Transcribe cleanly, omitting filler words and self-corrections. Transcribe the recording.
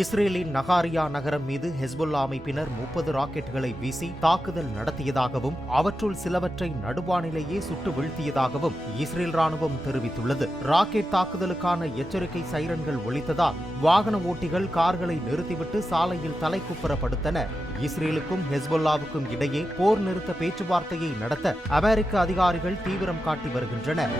இஸ்ரேலின் நகாரியா நகரம் மீது ஹெஸ்புல்லா அமைப்பினர் 30 ராக்கெட்டுகளை வீசி தாக்குதல் நடத்தியதாகவும் அவற்றுள் சிலவற்றை நடுவானிலேயே சுட்டு வீழ்த்தியதாகவும் இஸ்ரேல் ராணுவம் தெரிவித்துள்ளது. ராக்கெட் தாக்குதலுக்கான எச்சரிக்கை சைரன்கள் ஒலித்ததால் வாகன ஓட்டிகள் கார்களை நிறுத்திவிட்டு சாலையில் தலைக்குப்புற படுத்தனர். இஸ்ரேலுக்கும் ஹெஸ்புல்லாவுக்கும் இடையே போர் நிறுத்த பேச்சுவார்த்தையை நடத்த அமெரிக்க அதிகாரிகள் தீவிரம் காட்டி வருகின்றனர்.